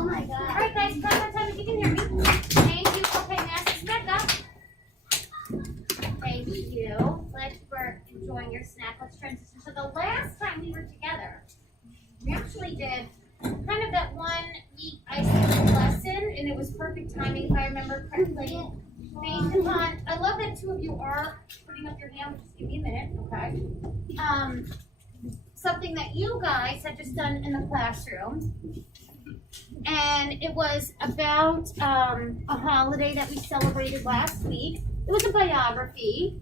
Oh my God. All right, guys, one more time if you can hear me. Thank you. Okay, Massey's back up. Thank you. Glad you were enjoying your snack. Let's transition. So the last time we were together, we actually did kind of that 1 week ICT lesson, and it was perfect timing if I remember correctly. Based upon, I love that 2 of you are putting up your hand. Just give me a minute, okay? Something that you guys had just done in the classroom, and it was about a holiday that we celebrated last week. It was a biography.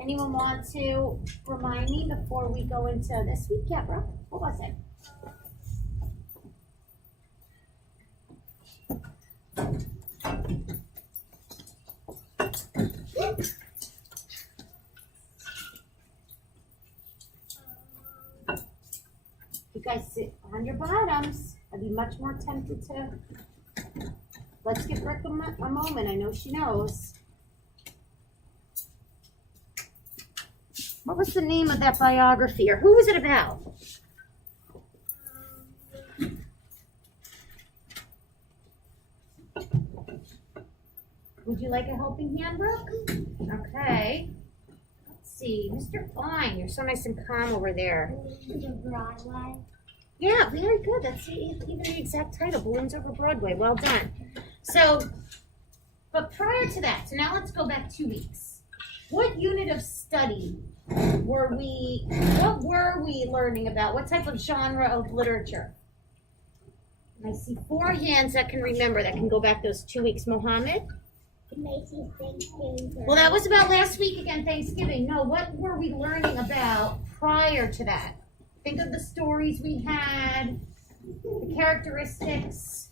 Anyone want to remind me before we go into this week? Yeah, bro. What was it? You guys sit on your bottoms. I'd be much more tempted to. Let's give Rick a moment. I know she knows. What was the name of that biography, or who was it about? Would you like a helping hand, Brooke? Okay. Let's see. Mr. Fine, you're so nice and calm over there. Broadway. Yeah, very good. That's even the exact title, Balloons Over Broadway. Well done. So, but prior to that, so now let's go back 2 weeks. What unit of study what were we learning about? What type of genre of literature? I see 4 hands that can remember, that can go back those 2 weeks. Mohammed? Macy's Thanksgiving. Well, that was about last week again, Thanksgiving. No, what were we learning about prior to that? Think of the stories we had, the characteristics.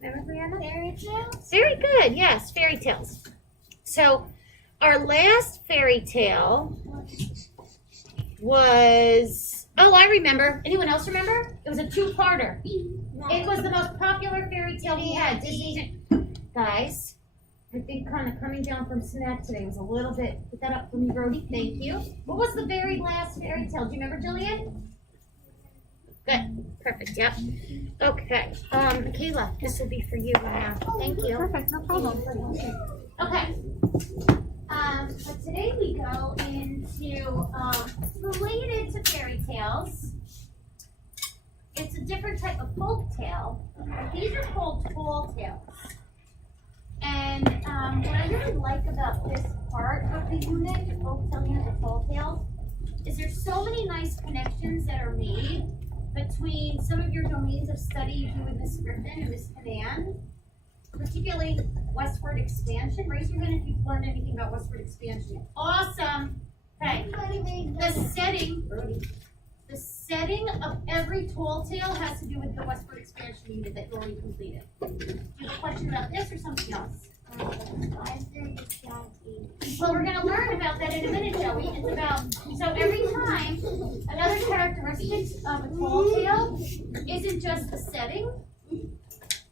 Remember, Brianna? Fairy tales? Very good, yes, fairy tales. So, our last fairy tale was, oh, I remember. Anyone else remember? It was a 2-parter. It was the most popular fairy tale we had. Disney. Guys, I think kind of coming down from snack today was a little bit, put that up for me, Brody. Thank you. What was the very last fairy tale? Do you remember, Jillian? Good. Perfect. Yep. Okay. Kayla, this will be for you now. Thank you. Perfect, no problem. Okay. But today we go into related to fairy tales. It's a different type of folk tale. These are called tall tales. And what I really like about this part of the unit, the folk tale unit, the tall tales, is there's so many nice connections that are made between some of your domains of study you do with Miss Griffin and Miss Canan, particularly westward expansion. Raise your hand if you've learned anything about westward expansion. Awesome. Okay. The setting of every tall tale has to do with the westward expansion unit that you already completed. Do you have a question about this or something else? Well, we're going to learn about that in a minute, Joey. It's about, so every time, another characteristic of a tall tale isn't just the setting,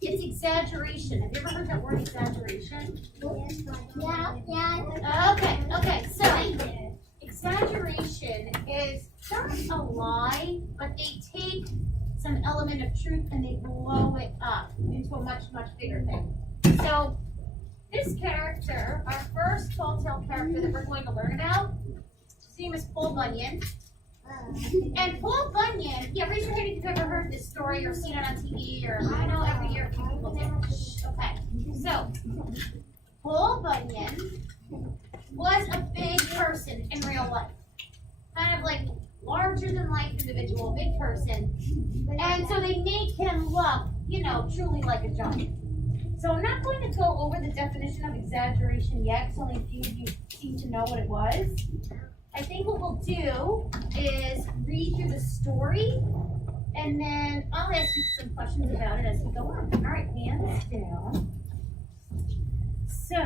it's exaggeration. Have you ever heard that word, exaggeration? Yeah. Okay, so exaggeration is not a lie, but they take some element of truth and they blow it up into a much, much bigger thing. So this character, our first tall tale character that we're going to learn about, his name is Paul Bunyan. And Paul Bunyan, yeah, raise your hand if you've ever heard this story or seen it on TV, or I know every year people do. Okay, so Paul Bunyan was a big person in real life, kind of like larger than life individual, big person, and so they make him look, truly like a giant. So I'm not going to go over the definition of exaggeration yet, because only a few of you seem to know what it was. I think what we'll do is read through the story, and then I'll ask you some questions about it as we go on. All right, hands down. So,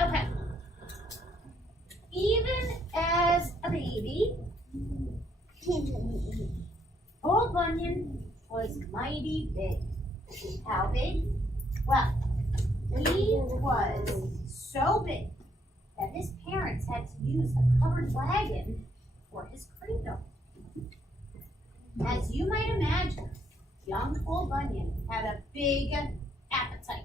okay. Even as a baby, Paul Bunyan was mighty big. How big? Well, he was so big that his parents had to use a covered wagon for his cradle. As you might imagine, young Paul Bunyan had a big appetite.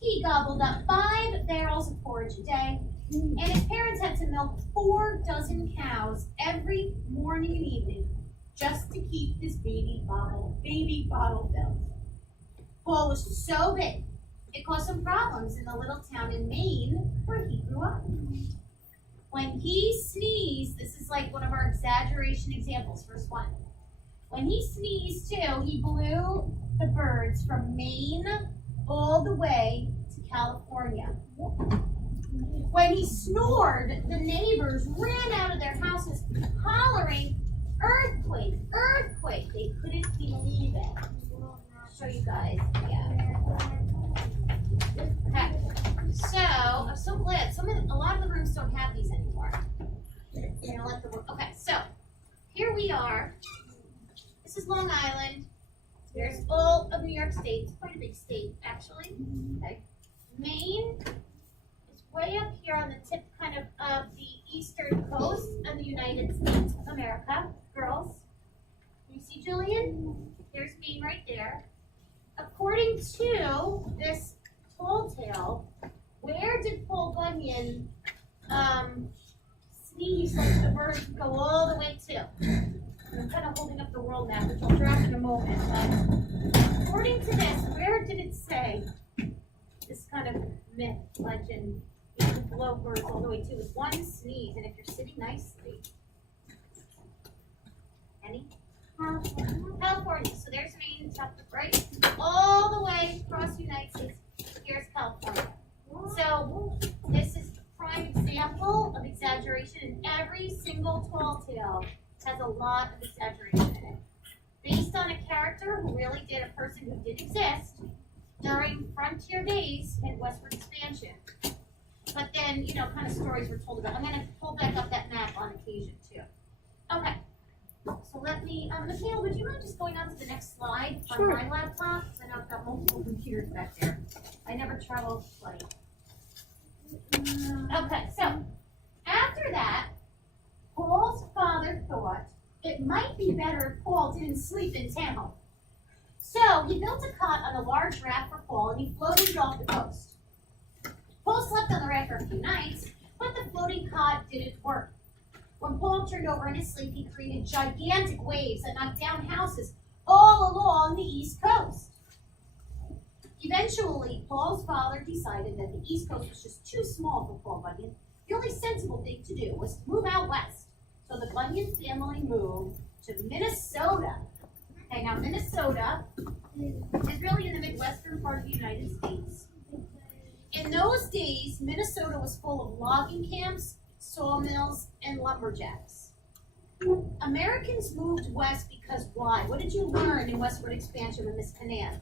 He gobbled up 5 barrels of porridge a day, and his parents had to milk 4 dozen cows every morning and evening just to keep his baby bottle filled. Paul was so big, it caused some problems in the little town in Maine where he grew up. When he sneezed, this is like one of our exaggeration examples, first one. When he sneezed too, he blew the birds from Maine all the way to California. When he snored, the neighbors ran out of their houses hollering, "Earthquake, earthquake." They couldn't believe it. I'll show you guys. Yeah. Okay. So I'm so glad a lot of the rooms don't have these anymore. Okay, so here we are. This is Long Island. There's all of New York State. It's quite a big state, actually. Okay. Maine is way up here on the tip kind of the eastern coast of the United States of America. Girls, you see Julian? There's Maine right there. According to this tall tale, where did Paul Bunyan sneeze like the birds could go all the way to? I'm kind of holding up the world map, which I'll drop in a moment. But according to this, where did it say this kind of myth, legend, you can blow birds all the way to with one sneeze, and if you're sitting nicely? Any? California. So there's Maine, right? All the way across the United States. Here's California. So this is the prime example of exaggeration, and every single tall tale has a lot of exaggeration in it. Based on a character who really did, a person who did exist during frontier days and westward expansion. But then, kind of stories were told about. I'm going to pull back up that map on occasion too. Okay. So let me, Michaela, would you mind just going on to the next slide on my laptop? Because I know I've got multiple computers back there. I never travel flight. Okay, so after that, Paul's father thought it might be better if Paul didn't sleep in town. So he built a cot on a large raft for Paul, and he floated it off the coast. Paul slept on the raft for a few nights, but the floating cot didn't work. When Paul turned over in his sleep, he created gigantic waves that knocked down houses all along the East Coast. Eventually, Paul's father decided that the East Coast was just too small for Paul Bunyan. The only sensible thing to do was to move out west. So the Bunyan family moved to Minnesota. Okay, now Minnesota is really in the Midwestern part of the United States. In those days, Minnesota was full of logging camps, sawmills, and lumberjacks. Americans moved west because why? What did you learn in westward expansion with Miss Canan?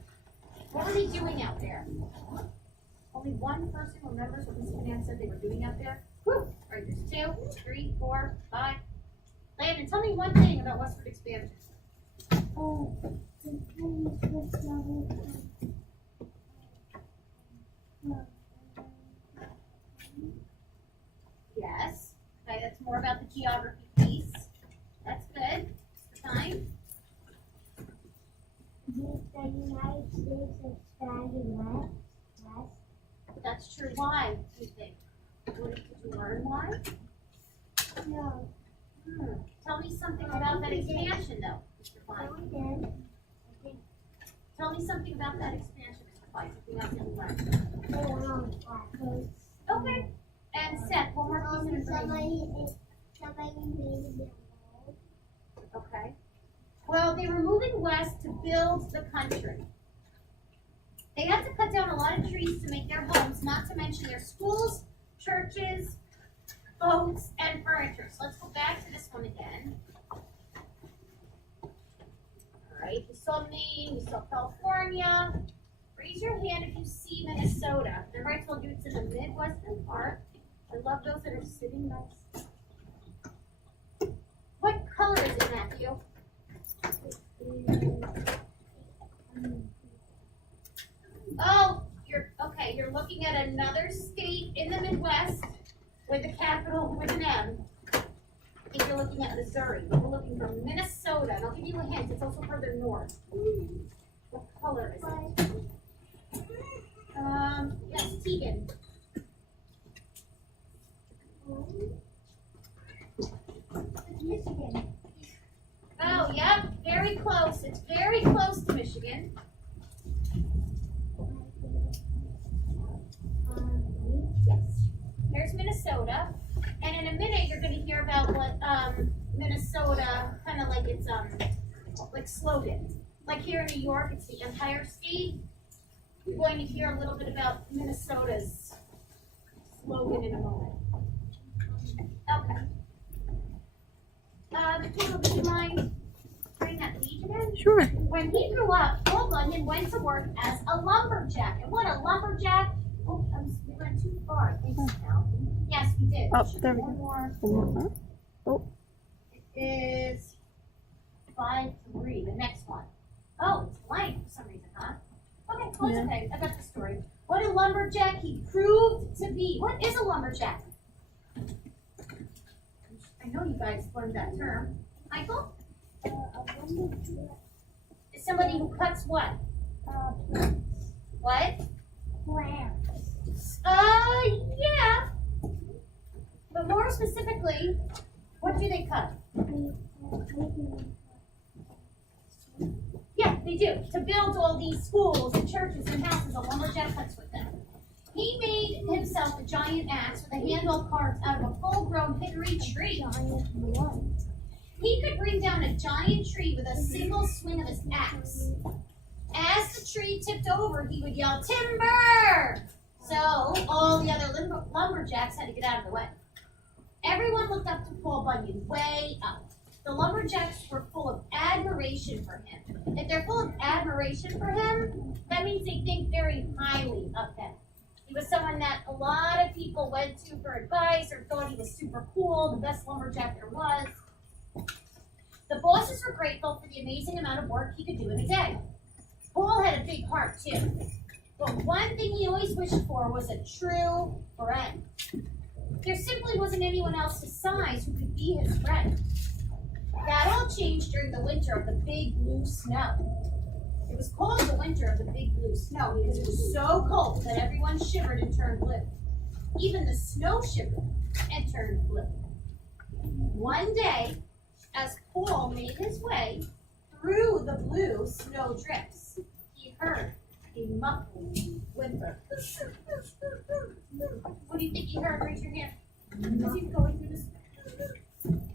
What were they doing out there? Only one person remembers what Miss Canan said they were doing out there? Whew. All right, there's 2, 3, 4, 5. Landon, tell me one thing about westward expansion. Yes. Okay, that's more about the geography piece. That's good. Time. The United States expanded west. That's true. Why, do you think? Did you learn why? No. Tell me something about that expansion, though, Mr. Fine. Tell me something about that expansion, Mr. Fine. Something else that you learned. Okay. And Seth, one more piece of information. Somebody made the wall. Okay. Well, they were moving west to build the country. They had to cut down a lot of trees to make their homes, not to mention their schools, churches, boats, and furniture. So let's go back to this one again. All right, we saw Maine, we saw California. Raise your hand if you see Minnesota. The right told you it's in the Midwestern part. I love those that are sitting nice. What color is it, Matthew? Oh, you're looking at another state in the Midwest with the capital with an M. If you're looking at Missouri, but we're looking for Minnesota, and I'll give you a hint, it's also further north. What color is it? Yes, Tegan. Michigan. Oh, yep, very close. It's very close to Michigan. Yes. Here's Minnesota. And in a minute, you're going to hear about what Minnesota, kind of like its like slogan. Like here in New York, it's the Empire State. You're going to hear a little bit about Minnesota's slogan in a moment. Okay. Michaela, would you mind bringing that lead again? Sure. When he grew up, Paul Bunyan went to work as a lumberjack. And what a lumberjack! Oh, we went too far. I think so now. Yes, we did. Oh, there we One more. go. Oh, It is 5-3. The next one. Oh, it's blank for some reason, huh? Okay, well, it's okay. I got the story. What a lumberjack he proved to be. What is a lumberjack? I know you guys learned that term. Michael? Is somebody who cuts what? What? Plants. Yeah. But more specifically, what do they cut? Yeah, they do. To build all these schools and churches and houses, a lumberjack cuts with them. He made himself a giant axe with a handle carved out of a full-grown hickory tree. He could bring down a giant tree with a single swing of his axe. As the tree tipped over, he would yell, "Timber!" So all the other lumberjacks had to get out of the way. Everyone looked up to Paul Bunyan, way up. The lumberjacks were full of admiration for him. If they're full of admiration for him, that means they think very highly of him. He was someone that a lot of people went to for advice or thought he was super cool, the best lumberjack there was. The bosses were grateful for the amazing amount of work he could do in a day. Paul had a big heart too, but one thing he always wished for was a true friend. There simply wasn't anyone else his size who could be his friend. That all changed during the winter of the big blue snow. It was called the winter of the big blue snow because it was so cold that everyone shivered and turned blue. Even the snow shivered and turned blue. One day, as Paul made his way through the blue snow drifts, he heard a muffled whimper. What do you think he heard? Raise your hand. As he's going through this.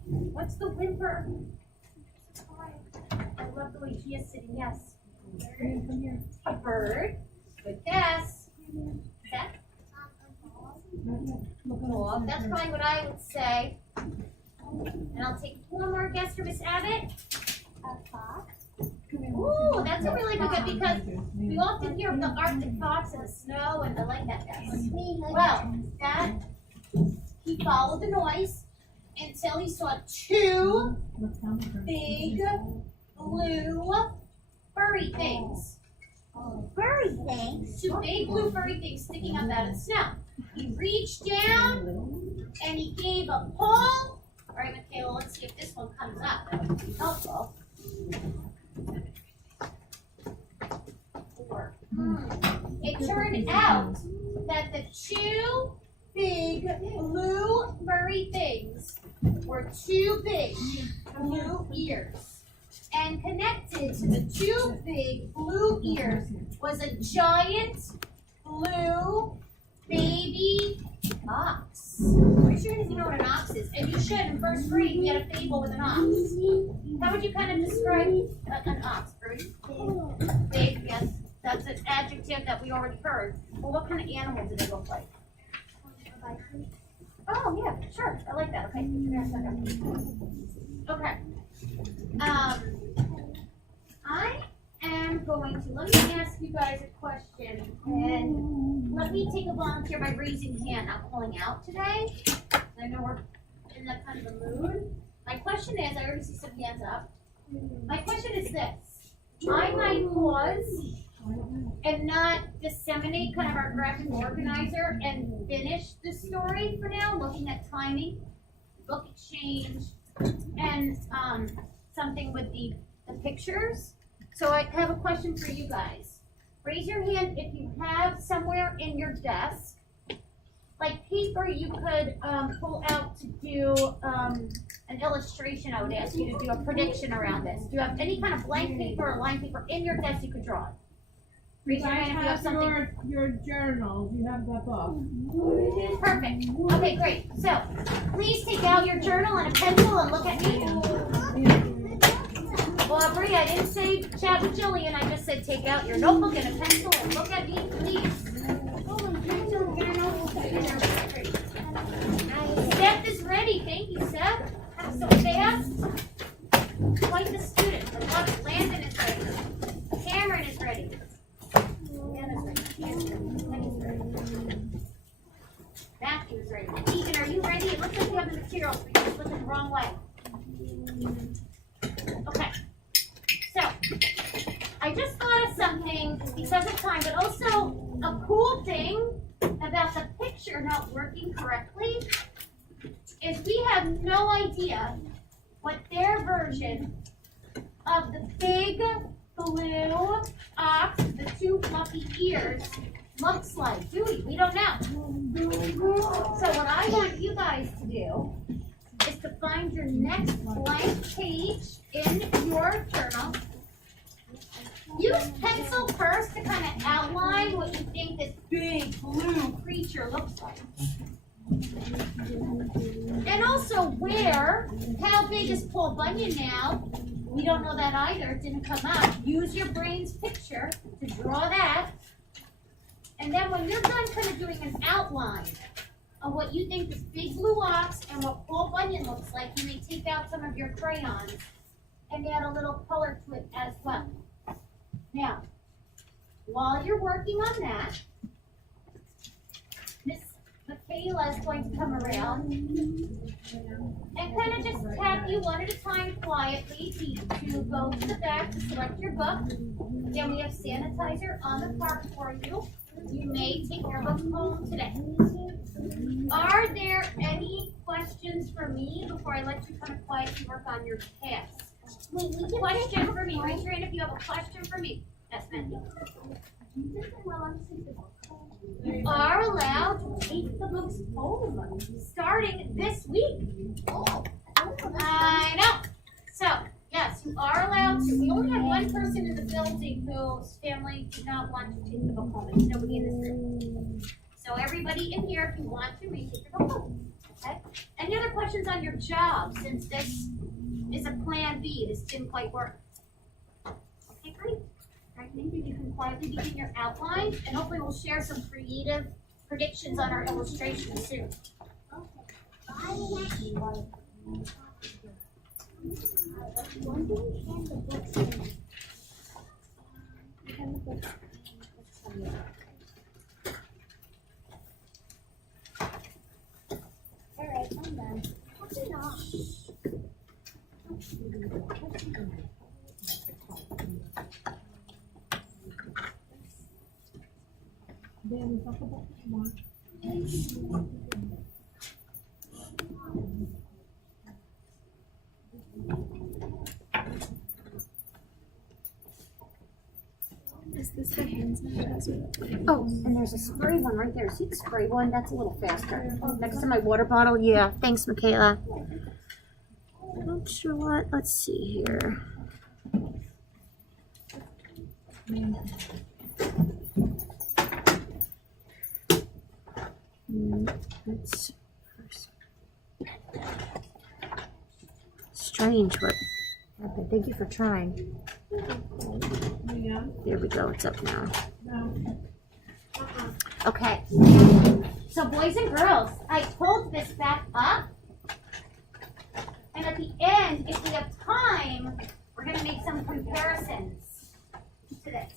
What's the whimper? I love the way he is sitting. Yes. A bird. Good guess. That? Well, that's probably what I would say. And I'll take one more guess for Miss Abbott. A fox. Ooh, that's a really good guess because we often hear of the Arctic fox in the snow, and I like that guess. Well, that he followed the noise until he saw two big blue furry things. Furry things. Two big blue furry things sticking up out of the snow. He reached down and he gave a pull. All right, Michaela, let's see if this one comes up. That would be helpful. It turned out that the two big blue furry things were two big blue ears. And connected to the two big blue ears was a giant blue baby ox. Pretty sure you know what an ox is. And you should. In first grade, we had a fable with an ox. How would you kind of describe an ox, Bruce? Big, yes. That's an adjective that we already heard. Well, what kind of animal do they look like? Oh, yeah, sure. I like that. Okay. Okay. I am going to, let me ask you guys a question, and let me take a volunteer by raising hand, not calling out today. I know we're in that kind of a mood. My question is, I already see some hands up. My question is this. I might pause and not disseminate kind of our graphic organizer and finish the story for now, looking at timing, book exchange, and something with the pictures. So I have a question for you guys. Raise your hand if you have somewhere in your desk, like paper you could pull out to do an illustration. I would ask you to do a prediction around this. Do you have any kind of blank paper or line paper in your desk you could draw? Raise your hand if you have something. Your journal, you have that book. Perfect. Okay, great. So please take out your journal and a pencil and look at me. Aubrey, I didn't say chat with Jillian. I just said take out your notebook and a pencil and look at me, please. Steph is ready. Thank you, Steph. So fast. Quite the student. I love it. Landon is ready. Cameron is ready. Anna's ready. Penny's ready. Matthew's ready. Ethan, are you ready? It looks like you have the materials, but you're just looking the wrong way. Okay. So, I just thought of something because of time, but also a cool thing about the picture not working correctly is we have no idea what their version of the big blue ox, the two fluffy ears, looks like, do we? We don't know. So what I want you guys to do is to find your next blank page in your journal. Use pencil first to kind of outline what you think this big blue creature looks like. And also how big is Paul Bunyan now? We don't know that either, it didn't come up. Use your brain's picture to draw that. And then when you're done kind of doing an outline of what you think this big blue ox and what Paul Bunyan looks like, you may take out some of your crayons and add a little color to it as well. Now, while you're working on that, Miss Michaela is going to come around and kind of just tap you one at a time quietly to go to the back to select your book. Then we have sanitizer on the cart for you. You may take your book home today. Are there any questions for me before I let you kind of quietly work on your task? Question for me. Raise your hand if you have a question for me. Yes, Mandy. You are allowed to take the books home starting this week. I know. So, yes, you are allowed to. We only had one person in the building whose family did not want to take the book home. There's nobody in this room. So everybody in here, if you want to, may take your book home. Okay? Any other questions on your job, since this is a plan B? This didn't quite work. Okay, great. I think you can quietly begin your outline, and hopefully we'll share some creative predictions on our illustrations soon. Alright, I'm done. What's it off? Is this the hand sanitizer? Oh, and there's a spray one right there. See the spray one? That's a little faster. Next to my water bottle. Yeah, thanks, Michaela. Not sure what. Let's see here. That's strange, but okay, thank you for trying. Yeah. There we go, it's up now. No. Okay, so boys and girls, I pulled this back up. And at the end, if we have time, we're gonna make some comparisons to this.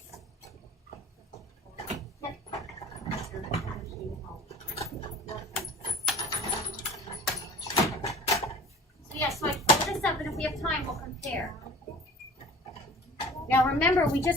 So I pulled this up, and if we have time, we'll compare. Now remember, we just